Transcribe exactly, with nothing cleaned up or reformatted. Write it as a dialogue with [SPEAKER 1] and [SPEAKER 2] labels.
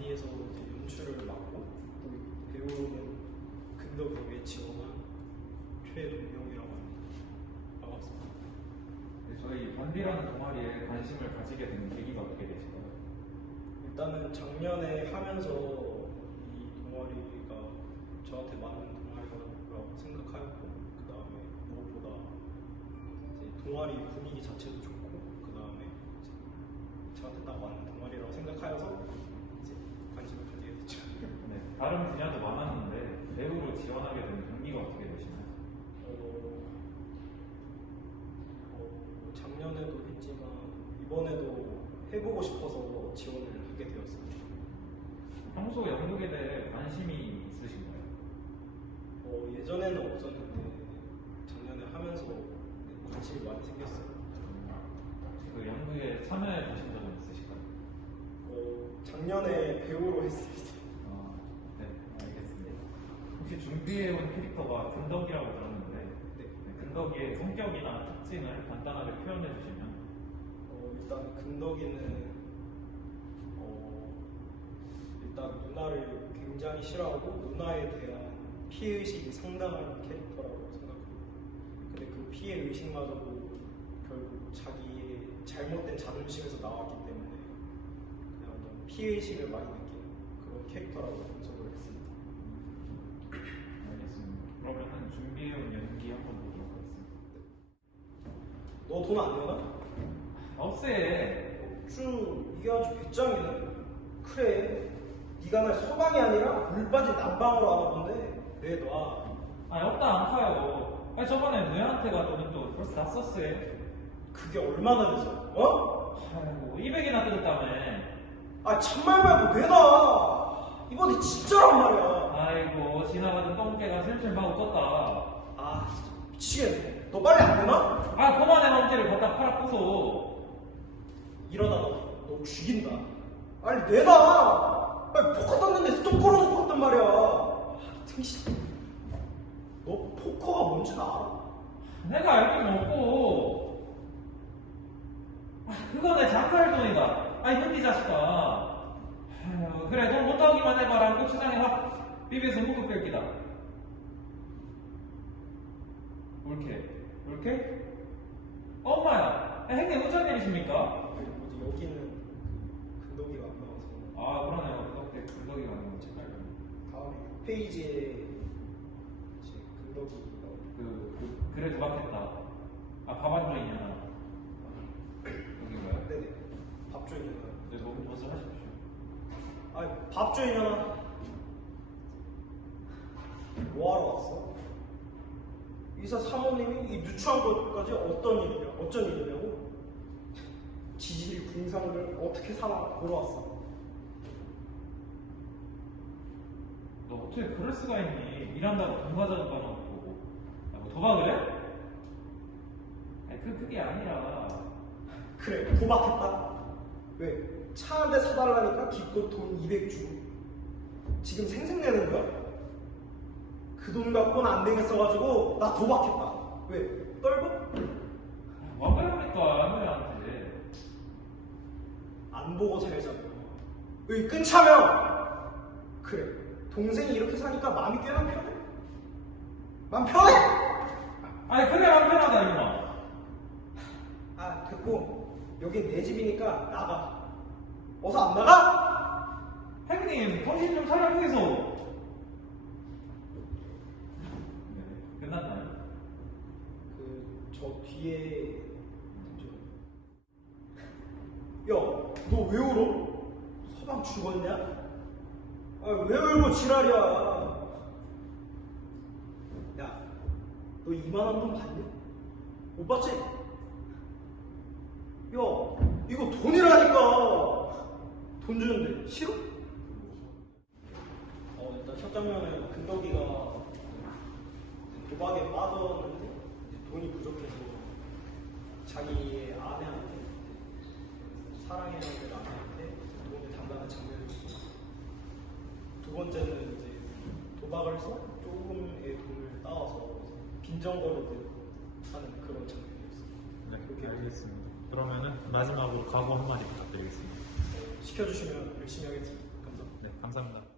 [SPEAKER 1] 뒤에서 이제 연출을 맡고 배우는 근덕역에 지원한 최동명이라고 합니다. 반갑습니다.
[SPEAKER 2] 네, 저희 반비라는 동아리에 관심을 가지게 된 계기가 어떻게 되실까요?
[SPEAKER 1] 일단은 작년에 하면서 이 동아리가 저한테 맞는 동아리라고 생각하였고, 그 다음에 무엇보다 이제 동아리 분위기 자체도 좋고, 그 다음에 저한테 딱 맞는 동아리라고 생각하여서 이제 관심을 가지게 됐죠.
[SPEAKER 2] 네, 다른 분야도 많았는데 배우로 지원하게 된 동기가 어떻게 되시나요?
[SPEAKER 1] 어, 어, 작년에도 했지만 이번에도 해보고 싶어서 지원을 하게 되었습니다.
[SPEAKER 2] 평소 연극에 대해 관심이 있으신가요?
[SPEAKER 1] 어, 예전에는 없었는데 작년에 하면서 관심이 많이 생겼어요.
[SPEAKER 2] 혹시 그 연극에 참여해 보신 적은 있으실까요?
[SPEAKER 1] 어, 작년에 배우로 했습니다.
[SPEAKER 2] 아, 네, 알겠습니다. 혹시 준비해온 캐릭터가 근덕이라고 들었는데
[SPEAKER 1] 네.
[SPEAKER 2] 네, 근덕이의 성격이나 특징을 간단하게 표현해 주시면.
[SPEAKER 1] 어, 일단 근덕이는 어, 일단 누나를 굉장히 싫어하고 누나에 대한 피해의식이 상당한 캐릭터라고 생각합니다. 근데 그 피해의식마저도 결국 자기의 잘못된 자존심에서 나왔기 때문에 그냥 좀 피해의식을 많이 느끼는 그런 캐릭터라고 분석을 했습니다.
[SPEAKER 2] 알겠습니다. 그러면은 준비해온 연기 한번 보도록 하겠습니다.
[SPEAKER 1] 너 돈 안 내나?
[SPEAKER 2] 없애.
[SPEAKER 1] 쭉 이게 아주 배짱이네. 그래, 네가 날 소방이 아니라 물 빠진 난방으로 알아본데 왜 놔?
[SPEAKER 2] 아니 없다 안 파요. 아니 저번에 누나한테 가더니 또 벌써 다 썼어요.
[SPEAKER 1] 그게 얼마나 됐어? 어?
[SPEAKER 2] 아이고 이백이나 뜯었다며.
[SPEAKER 1] 아 참말 말고 내놔. 이번에 진짜란 말이야.
[SPEAKER 2] 아이고 지나가던 똥개가 슬슬 막 웃었다.
[SPEAKER 1] 아 진짜 미치겠네. 너 빨리 안 내놔?
[SPEAKER 2] 아 그만해 멍지를 갖다 팔아 부숴.
[SPEAKER 1] 이러다 너, 너 죽인다. 빨리 내놔. 빨리 포커 떴는데 스톱 걸어놓고 왔단 말이야. 아, 등신. 너 포커가 뭔지 알아?
[SPEAKER 2] 내가 알긴 없고. 아, 그거 내 장사할 돈이다. 아이 흑기 자식아. 아유, 그래 돈 못하기만 해봐라. 고추장에 확 비벼서 묶어 뺄기다. 옳게 옳게? 엄마야. 아, 형님 어쩐 일이십니까?
[SPEAKER 1] 뭐지 여기는 근덕이가 안 나와서
[SPEAKER 2] 아 그러네요. 그렇게 근덕이가 아니고 제가 알고.
[SPEAKER 1] 다음에 육 페이지에 이제 근덕이가
[SPEAKER 2] 그, 그 그래 도박했다. 아 밥안 줘있냐? 여긴가요?
[SPEAKER 1] 네네 밥조이잖아.
[SPEAKER 2] 네, 너무 벗어 하십시오.
[SPEAKER 1] 아니 밥조이잖아. 뭐하러 왔어? 의사 사모님이 이 누추한 것까지 어떤 일이냐, 어쩐 일이냐고? 지질이 궁상을 어떻게 사나 보러 왔어.
[SPEAKER 2] 너 어떻게 그럴 수가 있니? 일한다고 돈 가져다 놓고 야, 뭐 도박을 해? 아니 그 그게 아니라.
[SPEAKER 1] 그래 도박했다. 왜? 차 한 대 사달라니까 기껏 돈 이백 주고 지금 생색내는 거야? 그 돈 갖고는 안 되겠어가지고 나 도박했다. 왜? 떨고?
[SPEAKER 2] 와 그러니까 아무래한테.
[SPEAKER 1] 안 보고 살자고. 의 끊자며. 그래 동생이 이렇게 사니까 마음이 꽤나 편해. 마음 편해.
[SPEAKER 2] 아니 그래 안 편하다 이놈아.
[SPEAKER 1] 아 됐고 여긴 내 집이니까 나가. 어서 안 나가?
[SPEAKER 2] 형님 정신 좀 차려보이소. 네, 끝났나요?
[SPEAKER 1] 그 저 뒤에 야너 왜 울어? 서방 죽었냐? 아 왜 울고 지랄이야. 야 너 이만한 돈 봤니? 못 봤지? 야 이거 돈이라니까. 돈 주는데 싫어? 어 일단 첫 장면은 근덕이가 도박에 빠졌는데 이제 돈이 부족해서 자기의 아내한테 사랑해야 될 아내한테 돈을 달라는 장면이 있고, 두 번째는 이제 도박을 해서 조금의 돈을 따와서 빈정거리듯 하는 그런 장면이었어요.
[SPEAKER 2] 네, 그렇게 알겠습니다. 그러면은 마지막으로 각오 한마디 부탁드리겠습니다.
[SPEAKER 1] 시켜주시면 열심히 하겠습니다. 감사합니다.
[SPEAKER 2] 네, 감사합니다.